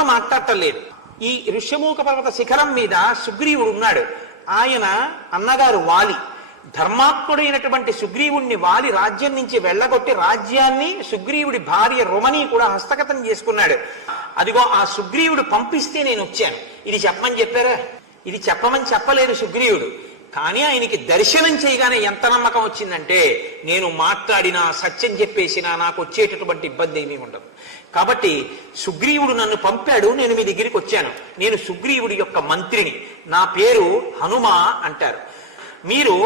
ఎవరితో మాట్లాడటం లేదు. ఈ ఋష్యమూక పర్వత శిఖరం మీద సుగ్రీవుడు ఉన్నాడు. ఆయన అన్నగారు వాలి. ధర్మాత్ముడైనటువంటి సుగ్రీవుణ్ణి వాలి రాజ్యం నుంచి వెళ్ళగొట్టి రాజ్యాన్ని సుగ్రీవుడి భార్య రుమని కూడా హస్తగతం చేసుకున్నాడు. అదిగో ఆ సుగ్రీవుడు పంపిస్తే నేను వచ్చాను. ఇది చెప్పమని చెప్పారా? ఇది చెప్పమని చెప్పలేదు సుగ్రీవుడు. కానీ ఆయనకి దర్శనం చేయగానే ఎంత నమ్మకం వచ్చిందంటే, నేను మాట్లాడినా సత్యం చెప్పేసినా నాకు వచ్చేటటువంటి ఇబ్బంది ఏమీ ఉండదు. కాబట్టి సుగ్రీవుడు నన్ను పంపాడు, నేను మీ దగ్గరికి వచ్చాను. నేను సుగ్రీవుడి యొక్క మంత్రిని, నా పేరు హనుమ అంటారు. మీరు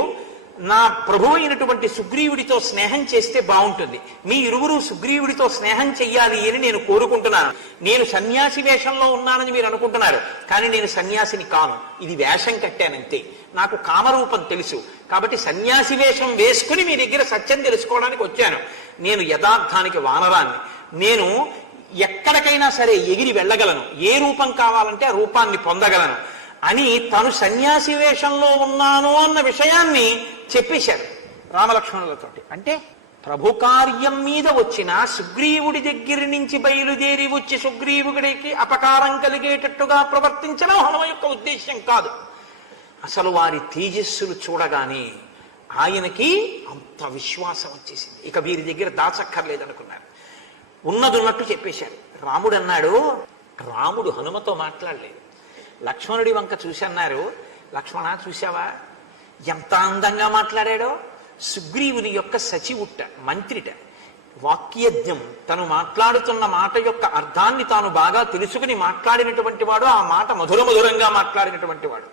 నా ప్రభు అయినటువంటి సుగ్రీవుడితో స్నేహం చేస్తే బాగుంటుంది. మీ ఇరువురు సుగ్రీవుడితో స్నేహం చెయ్యాలి అని నేను కోరుకుంటున్నాను. నేను సన్యాసి వేషంలో ఉన్నానని మీరు అనుకుంటున్నారు, కానీ నేను సన్యాసిని కాను. ఇది వేషం కట్టానంతే. నాకు కామరూపం తెలుసు. కాబట్టి సన్యాసి వేషం వేసుకుని మీ దగ్గర సత్యం తెలుసుకోవడానికి వచ్చాను. నేను యథార్థానికి వానరాన్ని. నేను ఎక్కడికైనా సరే ఎగిరి వెళ్ళగలను. ఏ రూపం కావాలంటే ఆ రూపాన్ని పొందగలను అని తను సన్యాసి వేషంలో ఉన్నాను అన్న విషయాన్ని చెప్పేశారు రామలక్ష్మణులతోటి. అంటే ప్రభు కార్యం మీద వచ్చిన సుగ్రీవుడి దగ్గర నుంచి బయలుదేరి వచ్చి సుగ్రీవుడికి అపకారం కలిగేటట్టుగా ప్రవర్తించడం హనుమ యొక్క ఉద్దేశ్యం కాదు. అసలు వారి తేజస్సులు చూడగానే ఆయనకి అంత విశ్వాసం వచ్చేసింది. ఇక వీరి దగ్గర దాచక్కర్లేదనుకున్నారు. ఉన్నదున్నట్టు చెప్పేశారు. రాముడు అన్నాడు, రాముడు హనుమతో మాట్లాడలేదు. లక్ష్మణుడి వంక చూసి అన్నారు, లక్ష్మణ చూశావా ఎంత అందంగా మాట్లాడాడో? సుగ్రీవుని యొక్క సచివుట్ట, మంత్రిట, వాక్యజ్ఞం. తను మాట్లాడుతున్న మాట యొక్క అర్థాన్ని తాను బాగా తెలుసుకుని మాట్లాడినటువంటి వాడు, ఆ మాట మధురంగా మాట్లాడినటువంటి వాడు.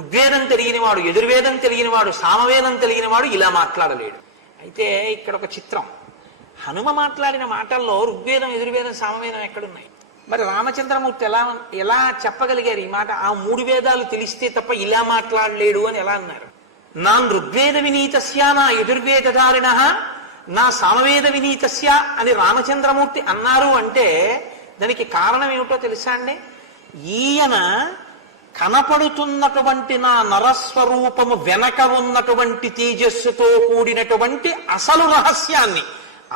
ఋగ్వేదం తెలియనివాడు, యజుర్వేదం తెలియనివాడు, సామవేదం తెలియనివాడు ఇలా మాట్లాడలేడు. అయితే ఇక్కడ ఒక చిత్రం. హనుమ మాట్లాడిన మాటల్లో ఋగ్వేదం, యజుర్వేదం, సామవేదం ఎక్కడున్నాయి? మరి రామచంద్రమూర్తి ఎలా చెప్పగలిగారు ఈ మాట? ఆ 3 వేదాలు తెలిస్తే తప్ప ఇలా మాట్లాడలేడు అని ఎలా అన్నారు? నా ఋగ్వేద వినీతస్య నా యజుర్వేదధారిణ నా సామవేద వినీతస్య అని రామచంద్రమూర్తి అన్నారు అంటే దానికి కారణం ఏమిటో తెలుసా అండి? ఈయన కనపడుతున్నటువంటి నా నరస్వరూపము వెనక ఉన్నటువంటి తేజస్సుతో కూడినటువంటి అసలు రహస్యాన్ని,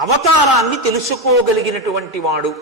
అవతారాన్ని తెలుసుకోగలిగినటువంటి వాడు.